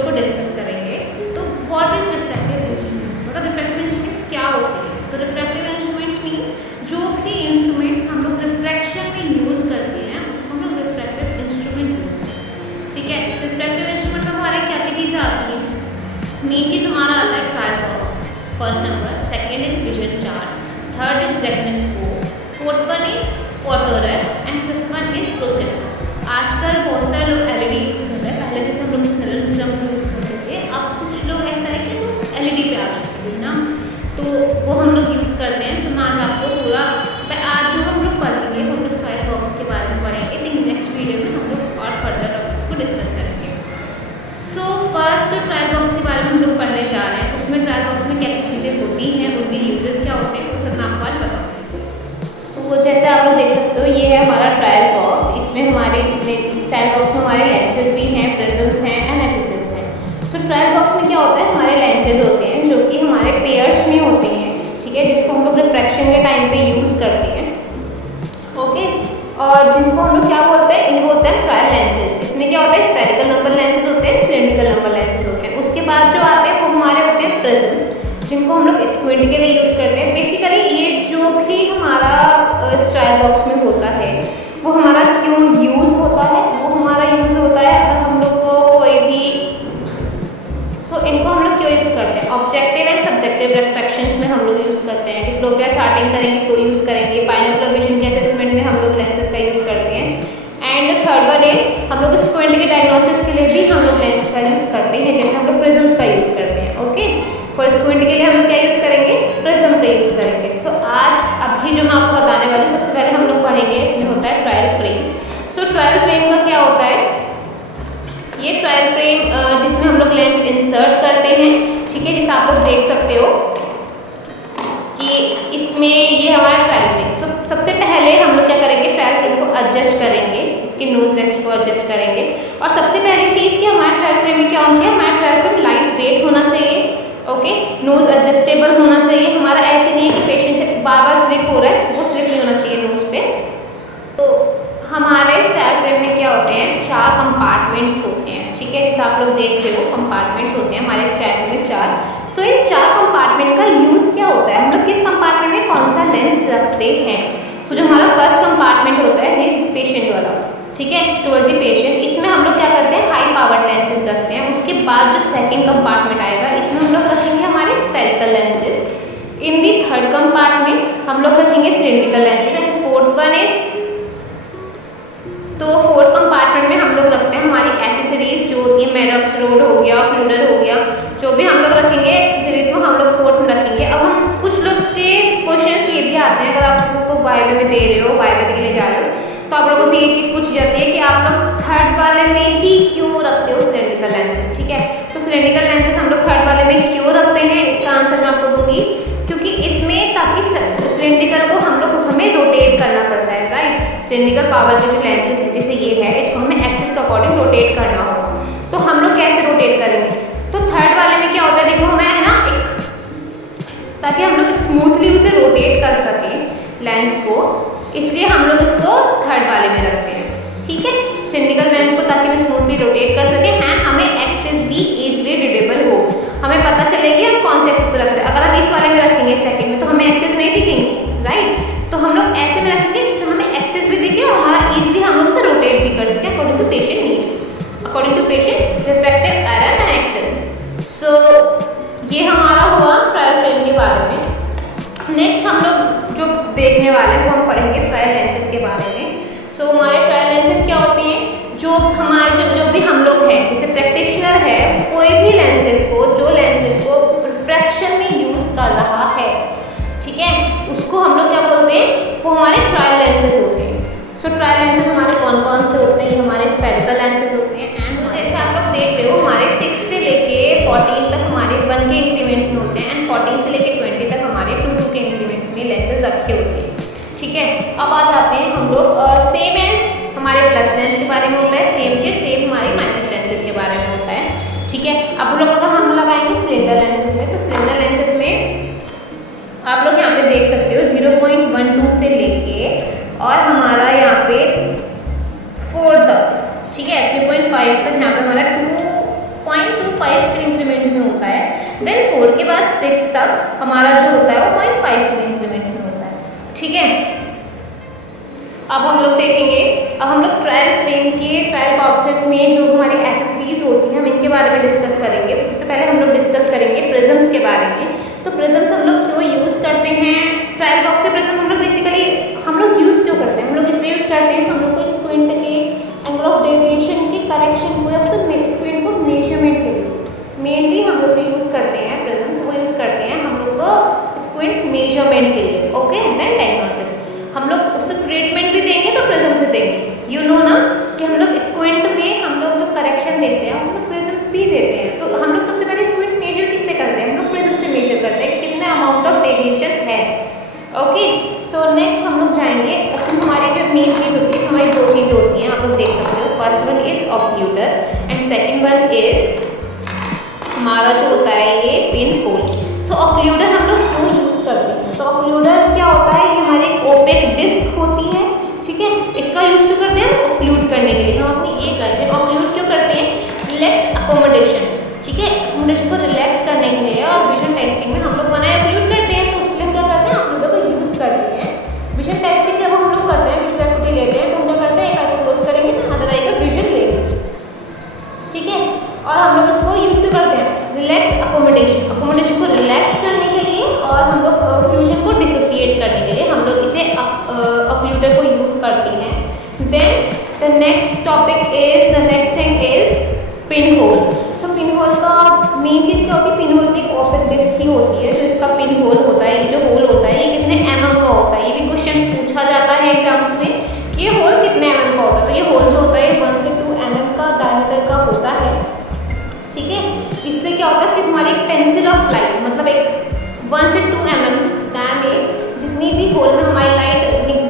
उसको डिस्कस करेंगे। तो व्हाट इज रिफ्रैक्टिव इंस्ट्रूमेंट्स, मतलब रिफ्रैक्टिव इंस्ट्रूमेंट्स क्या होते हैं। तो रिफ्रैक्टिव इंस्ट्रूमेंट्स मीन्स जो भी इंस्ट्रूमेंट्स हम लोग रिफ्रैक्शन में यूज़ करते हैं उसको हम लोग रिफ्रैक्टिव इंस्ट्रूमेंट बोलते हैं। ठीक है, रिफ्रैक्टिव इंस्ट्रूमेंट में हमारे क्या क्या चीज़ें आती हैं। मेन चीज़ हमारा आता है trial box, first number, second is vision chart, third is retinoscope, fourth one is autoref and fifth one is projector. आजकल बहुत सारे लोग एलईडी यूज़ करते हैं, पहले जैसे हम लोग सिस्टम यूज़ करते थे, अब कुछ लोग ऐसा है कि लोग एलईडी पे आ चुके हैं ना, तो वो हम लोग यूज़ करते हैं। तो मैं आज आपको पूरा आज जो हम लोग पढ़ेंगे हम लोग ट्रायल बॉक्स के बारे में पढ़ेंगे, लेकिन नेक्स्ट वीडियो में हम लोग और फर्दर टॉपिक्स को डिस्कस करेंगे। सो फर्स्ट जो ट्रायल बॉक्स के बारे में हम लोग पढ़ने जा रहे हैं उसमें ट्रायल बॉक्स में क्या क्या चीज़ें होती हैं, उनके यूजेस क्या होते हैं, वो सब मैं आपको आज बताऊँगी। तो वो जैसे आप लोग देख सकते हो ये है हमारा ट्रायल बॉक्स, इसमें हमारे जितने ट्रायल बॉक्स में हमारे लेंसेज भी हैं, प्रिज्म्स हैं एंड एसिस्टेंट्स हैं। सो ट्रायल बॉक्स में क्या होता है, हमारे लेंसेज होते हैं जो कि हमारे पेयर्स में होते हैं, ठीक है, जिसको हम लोग रिफ्रैक्शन के टाइम पे यूज़ करते हैं। ओके, और जिनको हम लोग क्या बोलते हैं, इनको बोलते हैं ट्रायल लेंसेज। इसमें क्या होता है, स्फेरिकल नंबर लेंसेज होते हैं, सिलेंड्रिकल नंबर लेंसेज होते हैं। उसके बाद जो आते हैं वो हमारे होते हैं प्रिज्म्स, जिनको हम लोग स्क्विड के लिए यूज़ करते हैं। बेसिकली ये जो भी हमारा ट्रायल बॉक्स में होता है वो हमारा क्यों यूज़ होता है, वो हमारा यूज़ होता है अगर हम लोग को कोई भी इनको हम लोग क्यों यूज़ करते हैं, ऑब्जेक्टिव एंड सब्जेक्टिव रिफ्रैक्शंस में हम लोग यूज़ करते हैं। डिप्लोपिया चार्टिंग करेंगे तो यूज़ करेंगे, बाइनोकुलर विजन के असेसमेंट में हम लोग लेंसेज का यूज़ करते हैं। एंड थर्ड वन इज हम लोग स्क्विड के डायग्नोसिस के लिए भी हम लोग लेंस का यूज़ करते हैं, जैसे हम लोग प्रिज्म्स का यूज़ करते हैं। ओके, फॉर स्क्विड के लिए हम लोग क्या यूज़ करेंगे, प्रिज्म का यूज़ करेंगे। सो आज अभी जो मैं आपको बताने वाली हूँ, सबसे पहले हम लोग पढ़ेंगे, इसमें होता है ट्रायल फ्रेम। सो ट्रायल फ्रेम का क्या होता है, ये ट्रायल फ्रेम जिसमें हम लोग लेंस इंसर्ट करते हैं, ठीक है, जैसे आप लोग देख सकते हो कि इसमें ये हमारा ट्रायल फ्रेम। तो सबसे पहले हम लोग क्या करेंगे, ट्रायल फ्रेम को एडजस्ट करेंगे, इसके नोज रेस्ट को एडजस्ट करेंगे। और सबसे पहली चीज़ कि हमारे ट्रायल फ्रेम में क्या होना चाहिए, हमारा ट्रायल फ्रेम लाइट वेट होना चाहिए। ओके, नोज एडजस्टेबल होना चाहिए, हमारा ऐसे नहीं है कि पेशेंट से बार बार स्लिप हो रहा है, वो स्लिप नहीं होना चाहिए नोज पे। तो हमारे ट्रायल फ्रेम में क्या होते हैं, 4 कंपार्टमेंट्स होते हैं, ठीक है, जैसे आप लोग देख रहे हो कंपार्टमेंट्स होते हैं हमारे ट्रायल में 4। सो इन 4 कंपार्टमेंट का यूज़ क्या होता है, हम लोग किस कंपार्टमेंट में कौन सा लेंस रखते हैं। तो जो हमारा फर्स्ट कंपार्टमेंट होता है ये पेशेंट वाला, ठीक है, टुवर्ड्स द पेशेंट, इसमें हम लोग क्या करते हैं, हाई पावर्ड लेंसेज रखते हैं। उसके बाद जो सेकेंड कंपार्टमेंट आएगा इसमें हम लोग रखेंगे हमारे स्फेरिकल लेंसेज। इन दी थर्ड कंपार्टमेंट हम लोग रखेंगे cylindrical lenses. And fourth one is, तो फोर्थ कंपार्टमेंट में हम लोग रखते हैं हमारी एसेसरीज जो होती है, मेडॉक्स रोड हो गया, ऑक्लूडर हो गया, जो भी हम लोग रखेंगे एक्सेसरीज को हम लोग फोर्थ में रखेंगे। अब हम कुछ लोग के क्वेश्चंस ये भी आते हैं, अगर आप लोगों को वाइवे में दे रहे हो, वाइवे के लिए जा रहे हो, तो आप लोगों से ये चीज़ पूछी जाती है कि आप लोग थर्ड वाले में ही क्यों रखते हो सिलेंड्रिकल लेंसेज, ठीक है। तो सिलेंड्रिकल लेंसेज हम लोग थर्ड वाले में क्यों रखते हैं, इसका आंसर मैं आपको दूंगी, क्योंकि इसमें ताकि सिलेंड्रिकल को हम लोग हमें रोटेट करना पड़ता है, राइट। सिलेंड्रिकल पावर के जो लेंसेज है जैसे ये है, इसको हमें एक्सिस के अकॉर्डिंग रोटेट करना होगा। तो हम लोग कैसे रोटेट करेंगे, तो थर्ड वाले में क्या होता है, देखो मैं है ना एक, ताकि हम लोग स्मूथली उसे रोटेट कर सकें लेंस को, इसलिए हम लोग इसको थर्ड वाले में रखते हैं, ठीक है, सिलिंड्रिकल लेंस को, ताकि हम स्मूथली रोटेट कर सकें एंड हमें एक्सिस भी इजीली रीडेबल हो, हमें पता चलेगी हम कौन से एक्सिस पे रख रहे हैं। अगर हम इस वाले में रखेंगे सेकंड में तो हमें एक्सिस नहीं दिखेंगी, राइट। तो हम लोग ऐसे में रखेंगे जिससे हमें एक्सिस भी दिखे और हमारा इजीली हम लोग उसे रोटेट भी कर सकें according to patient need, according to patient refractive error and axis. So ये हमारा हुआ ट्रायल फ्रेम के बारे में। नेक्स्ट हम लोग जो देखने वाले हैं वो हम पढ़ेंगे ट्रायल लेंसेज के बारे में। सो हमारे ट्रायल लेंसेज क्या होते हैं, जो हमारे जो भी हम लोग हैं, जैसे प्रैक्टिशनर है, कोई भी लेंसेज को, जो लेंसेज को रिफ्रैक्शन में यूज़ कर रहा है, ठीक है, उसको हम लोग क्या बोलते हैं, वो हमारे ट्रायल लेंसेज होते हैं। सो ट्रायल लेंसेज हमारे कौन कौन से होते हैं, ये हमारे स्फेरिकल लेंसेज होते हैं। एंड जैसे आप लोग देख रहे हो हमारे 6 से लेके 14 तक हमारे 1 के इंक्रीमेंट में होते हैं, एंड 14 से लेके 20 तक हमारे 2 के इंक्रीमेंट्स में लेंसेज रखे होते हैं, ठीक है। अब आ जाते हैं हम लोग सेम एज हमारे प्लस लेंस के बारे में होता है, सेम हमारे माइनस लेंसेज के बारे में होता है, ठीक है। अब लोग अगर हम लगाएंगे सिलेंडर लेंसेज में, तो सिलेंडर लेंसेज में आप लोग यहाँ पे देख सकते हो 0.12 से लेके और हमारा यहाँ पे 4 तक, ठीक है, 3.5 तक, यहाँ पे हमारा 2.25 0.5 के इंक्रीमेंट में होता है। देन 4 के बाद 6 तक हमारा जो होता है वो 0.5 के इंक्रीमेंट में होता है। ठीक है, अब हम लोग देखेंगे, अब हम लोग ट्रायल फ्रेम के ट्रायल बॉक्सेस में जो हमारी एसेसरीज होती हैं हम इनके बारे में डिस्कस करेंगे। तो सबसे पहले हम लोग डिस्कस करेंगे प्रिज्म्स के बारे में। तो प्रिज्म्स हम लोग क्यों यूज़ करते हैं, ट्रायल बॉक्स से प्रिज्म हम लोग बेसिकली हम लोग यूज़ क्यों करते हैं, हम लोग इसलिए यूज़ करते हैं हम लोग को स्क्विंट के एंगल ऑफ डेविएशन के करेक्शन को या फिर स्क्विंट को मेजरमेंट के लिए मेनली हम लोग जो यूज़ करते हैं प्रिज्म्स वो यूज़ करते हैं हम लोग को स्क्विंट मेजरमेंट के लिए। ओके, देन डायग्नोसिस हम लोग उससे ट्रीटमेंट भी देंगे तो प्रिज्म से देंगे। यू नो ना कि हम लोग स्क्विंट में हम लोग जो करेक्शन देते हैं हम लोग प्रिज्म्स भी देते हैं। तो हम लोग सबसे पहले स्क्विंट मेजर किससे करते हैं, हम लोग प्रिज्म से मेजर करते हैं कि कितना अमाउंट ऑफ डेविएशन है। ओके, सो नेक्स्ट हम लोग जाएंगे, उसमें हमारी जो मेन चीज़ होती है हमारी दो चीज़ें होती हैं, आप लोग देख सकते हो। First one is occluder and second one is हमारा जो होता है ये पिन होल। तो ऑक्लूडर हम लोग क्यों यूज़ करते हैं, तो ऑक्लूडर क्या होता है, ये हमारी एक ओपेक डिस्क होती है। ठीक है, इसका यूज़ क्यों करते हैं, ऑक्लूड करने के लिए। हम अपनी एक करते हैं ऑक्लूड क्यों करते हैं, रिलैक्स अकोमोडेशन। ठीक है, अकोमोडेशन को रिलैक्स करने के लिए और विजन टेस्टिंग में हम लोग बनाए ऑक्लूड करते हैं। तो उसके लिए हम क्या करते हैं, ऑक्लूडर को यूज़ करते हैं। विजन टेस्टिंग जब हम लोग करते हैं, विजुअल एक्टिविटी लेते हैं तो हम क्या करते हैं, एक आई को क्लोज करेंगे ना, अदर आई का विजन लेंगे। ठीक है, और हम लोग उसको यूज़ क्यों करते हैं, रिलैक्स अकोमोडेशन, अकोमोडेशन को रिलैक्स करने के लिए और हम लोग फ्यूजन को डिसोसिएट करने के लिए हम लोग इसे ऑक्लूडर को यूज़ करते हैं। Then the next topic is the next thing is pinhole. So pinhole का मेन चीज़ क्या होती है, पिन होल की एक ओपेक डिस्क ही होती है जो इसका पिन होल होता है। ये जो होल होता है ये कितने mm का होता है, ये भी क्वेश्चन पूछा जाता है एग्जाम्स में कि ये होल कितने mm का होता है। तो ये होल जो होता है 1 से 2 mm का डायमीटर का होता है। ठीक है, इससे क्या होता है, सिर्फ हमारी पेंसिल ऑफ लाइट मतलब एक 1 से 2 mm में जितनी भी होल में हमारी लाइट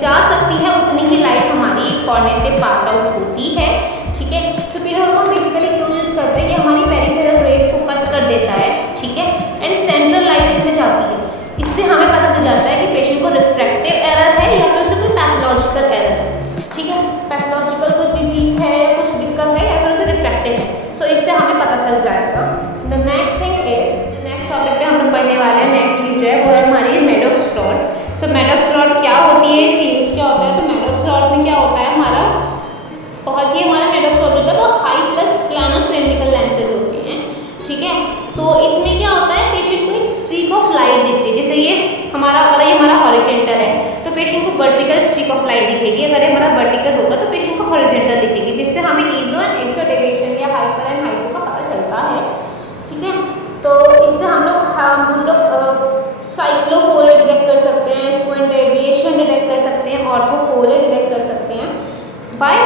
जा सकती है उतनी ही लाइट हमारी कॉर्नर से पास आउट होती है। ठीक है, तो पिन होल को बेसिकली क्यों यूज़ करते हैं, ये हमारी पेरिफेरल रेस को कट कर देता है। ठीक है, एंड सेंट्रल लाइट इसमें जाती है। इससे हमें पता चल जाता है कि पेशेंट को रिफ्रैक्टिव एरर है या फिर उसे कोई पैथोलॉजिकल एरर है। ठीक है, पैथोलॉजिकल कुछ डिजीज है, कुछ दिक्कत है या फिर उसे रिफ्रैक्टिव है, तो इससे हमें पता चल जाएगा। The next thing is, next topic पे हम लोग पढ़ने वाले हैं, नेक्स्ट चीज़ है वो है हमारी मेडोक्स रॉड। सो मेडोक्स रॉड क्या होती है, इसका यूज़ क्या होता है, तो मेडोक्स रॉड में क्या होता है हमारा बहुत ही हमारा मेडोक्स रॉड होता है वो high plus plano cylindrical lenses होते हैं। ठीक है, तो इसमें क्या होता है, पेशेंट को एक स्ट्रीक ऑफ लाइट दिखती है। जैसे ये हमारा, अगर ये हमारा हॉरिजेंटल है तो पेशेंट को वर्टिकल स्ट्रीक ऑफ लाइट दिखेगी, अगर ये हमारा वर्टिकल होगा तो पेशेंट को हॉरिजेंटल दिखेगी, जिससे हमें ईजो एंड एक्सो डेविएशन या हाइपर एंड हाइपो का पता चलता है। ठीक है, तो इससे हम लोग साइक्लोफोर डिटेक्ट कर सकते हैं, स्क्विंट डेविएशन डिटेक्ट कर सकते हैं, ऑर्थोफोर डिटेक्ट कर सकते हैं बाय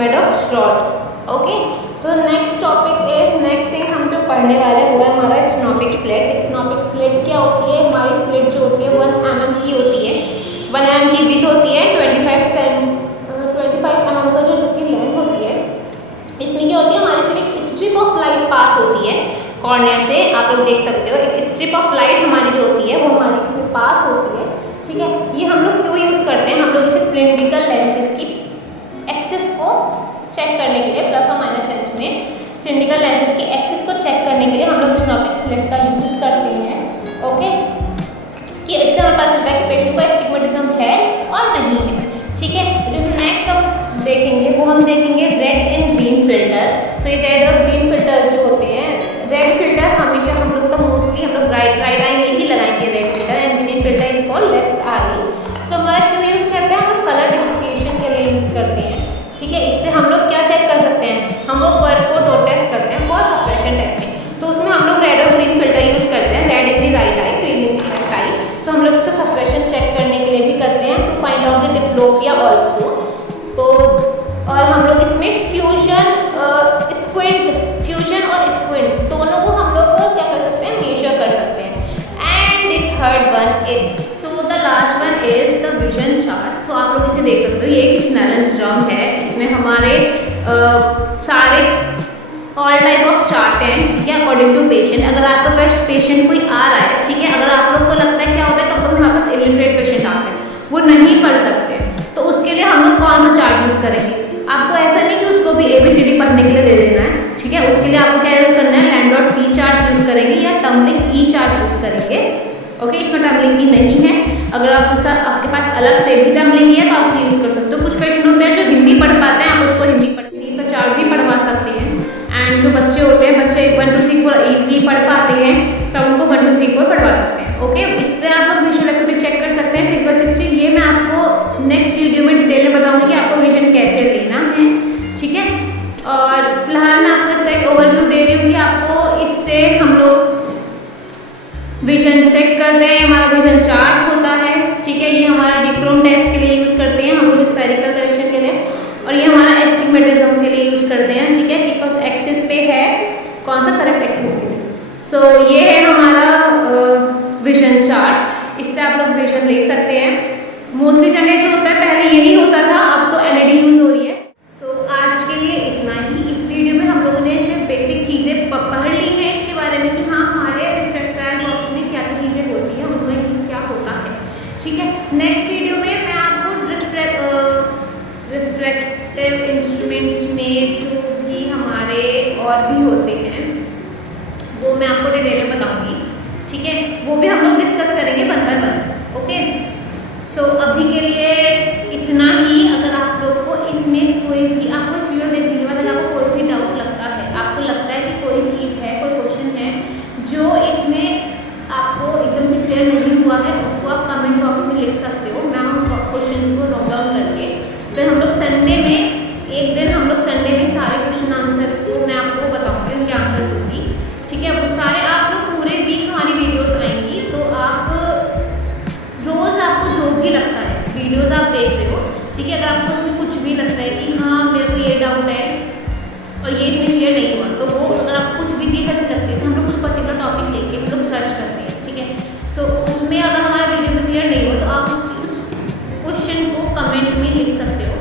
मेडोक्स रॉड। ओके, तो next topic is, next thing हम जो पढ़ने वाले हैं वो है हमारा स्नोपिक स्लिट। स्नोपिक स्लिट क्या होती है, हमारी स्लिट जो होती है 1 mm की होती है, 1 mm की विड्थ होती है, 25 mm का जो की लेंथ होती है। इसमें क्या होती है, हमारे सिर्फ एक स्ट्रिप ऑफ लाइट पास होती है कॉर्निया से, आप लोग देख सकते हो एक स्ट्रिप ऑफ लाइट हमारी जो होती है वो हमारी इसमें पास होती है। ठीक है, ये हम लोग क्यों यूज़ करते हैं, हम लोग इसे सिलिंड्रिकल लेंसेज की एक्सिस को चेक करने के लिए, प्लस और माइनस लेंस में सिलिंड्रिकल लेंसेज की एक्सिस को चेक करने के लिए हम लोग स्नोपिक स्लिट का यूज़ करते हैं। ओके, कि इससे हमें पता चलता है कि पेशेंट को एस्टिग्मेटिज्म है और नहीं है। ठीक है, जो नेक्स्ट हम देखेंगे वो हम देखेंगे रेड एंड ग्रीन फिल्टर। सो ये रेड और ग्रीन फिल्टर जो होते हैं, रेड फिल्टर हमेशा हम लोग तो मोस्टली हम लोग राइट आई में ही लगाएंगे red filter, and green filter is for left eye. तो हमारा क्यों यूज़ करते हैं, हम कलर डिसोसिएशन के लिए यूज़ करते हैं। ठीक है, इससे हम लोग क्या चेक कर सकते हैं, हम लोग वर्ड को डॉट टेस्ट करते हैं फॉर सप्रेशन टेस्टिंग, तो उसमें हम लोग रेड और ग्रीन फिल्टर यूज़ करते हैं, red in the right eye, green in the left eye. So हम लोग इसे सप्रेशन चेक करने के लिए भी करते हैं, to find out the diplopia also. तो और हम लोग इसमें फ्यूजन और स्क्विंट दोनों को हम लोग क्या कर सकते हैं, मेजर कर सकते हैं। And the third one is, so the last one is the vision chart. So आप लोग इसे देख सकते हो, ये एक स्नेलन्स ड्रम है, इसमें हमारे सारे ऑल टाइप ऑफ चार्ट हैं। ठीक है, अकॉर्डिंग टू पेशेंट, अगर आपके पास पेशेंट कोई आ रहा है, ठीक है, अगर आप लोग को लगता है क्या होता है, कब तक हमारे पास इलिटरेट पेशेंट आते हैं वो नहीं पढ़ सकते, तो उसके लिए हम लोग कौन सा चार्ट यूज़ करेंगे। आपको ऐसा नहीं कि उसको भी ABCD पढ़ने के लिए दे देना है। ठीक है, उसके लिए आपको क्या यूज़ करना है, लैंडोर्फ टर्म लिंक ई चार्ट यूज़ करेंगे। ओके, इसमें टर्म लिंक ही नहीं है। अगर आपके पास अलग से भी टर्म लिंक है तो आप उसे यूज़ कर सकते हो। कुछ क्वेश्चन होते हैं जो हिंदी पढ़ पाते हैं, आप उसको हिंदी का चार्ट भी पढ़वा सकते हैं। एंड जो बच्चे होते हैं, बच्चे 1 2 3 4 ईजिली पढ़ पाते हैं, तो उनको 1 2 3 4 पढ़वा सकते हैं। ओके, इससे आप लोग विजुअल एक्टिविटी चेक कर सकते हैं 6/16। ये मैं आपको नेक्स्ट वीडियो में डिटेल में बताऊंगी कि आपको विजन कैसे लेना है, ठीक है। और फिलहाल मैं आपको इसका एक ओवरव्यू दे रही हूँ कि आपको इससे हम लोग विजन चेक करते हैं। हमारा विजन चार्ट होता है, ठीक है। ये हमारा डिप्रोम टेस्ट के लिए यूज़ करते हैं हम लोग, स्फेरिकल करेक्शन के लिए। और ये हमारा एस्टिग्मेटिज्म के लिए यूज़ करते हैं, ठीक है, बिकॉज एक्सिस पे है कौन सा, करेक्ट एक्सिस पे। सो ये है हमारा विजन चार्ट। इससे आप लोग विजन ले सकते हैं। मोस्टली जगह जो होता है पहले यही होता था, अब तो एलईडी यूज़ हो रही है। सो आज के लिए इतना ही। इस वीडियो में हम लोगों ने सिर्फ बेसिक चीज़ें पढ़ ली हैं इसके बारे में कि हाँ हमारे रिफ्रैक्टर बॉक्स में क्या क्या चीज़ें होती हैं, उनका यूज़ क्या होता है, ठीक है। नेक्स्ट वीडियो में मैं आपको रिफ्रैक्टिव इंस्ट्रूमेंट्स में जो भी हमारे और भी होते हैं वो मैं आपको डिटेल में बताऊंगी, ठीक है। वो भी हम लोग डिस्कस करेंगे 1 by 1। ओके, सो अभी के लिए इतना ही। अगर आप लोग को इसमें कोई भी, आपको इस वीडियो देखने के बाद अगर आपको कोई भी डाउट लगता है, आपको लगता है कि कोई चीज़ है, कोई क्वेश्चन है जो इसमें आपको एकदम से क्लियर नहीं हुआ है, उसको आप कमेंट बॉक्स में लिख सकते हो। मैं उन क्वेश्चंस को नोट डाउन करके फिर हम लोग संडे में, एक दिन हम लोग संडे में सारे क्वेश्चन आंसर को मैं आपको बताऊँगी, उनके आंसर दूँगी, ठीक है। वो सारे आप लोग पूरे वीक हमारी वीडियोज़ आएंगी, तो आप रोज़ आपको जो भी लगता है वीडियोज़ आप देख रहे हो, ठीक है। अगर आपको उसमें कुछ भी लगता है कि हाँ मेरे को ये डाउट है और ये इसमें क्लियर नहीं हुआ, तो वो अगर आपको कुछ भी चीज़ ऐसी लगती है, हम लोग कुछ पर्टिकुलर टॉपिक लेके हम लोग सर्च करते हैं, ठीक है। सो उसमें अगर हमारा वीडियो में क्लियर नहीं हो तो आप उस क्वेश्चन को कमेंट में लिख सकते हो,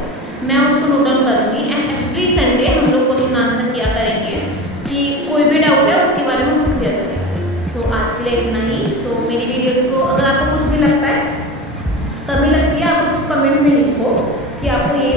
मैं उसको नोट डाउन करूँगी। एंड एवरी संडे हम लोग क्वेश्चन आंसर किया करेंगे कि कोई भी डाउट है उसके बारे में उसको क्लियर करेंगे। सो आज के लिए इतना ही। तो मेरी वीडियोज़ को अगर आपको कुछ भी लगता है, कमी लगती है, आप उसको कमेंट में लिखो कि आपको ये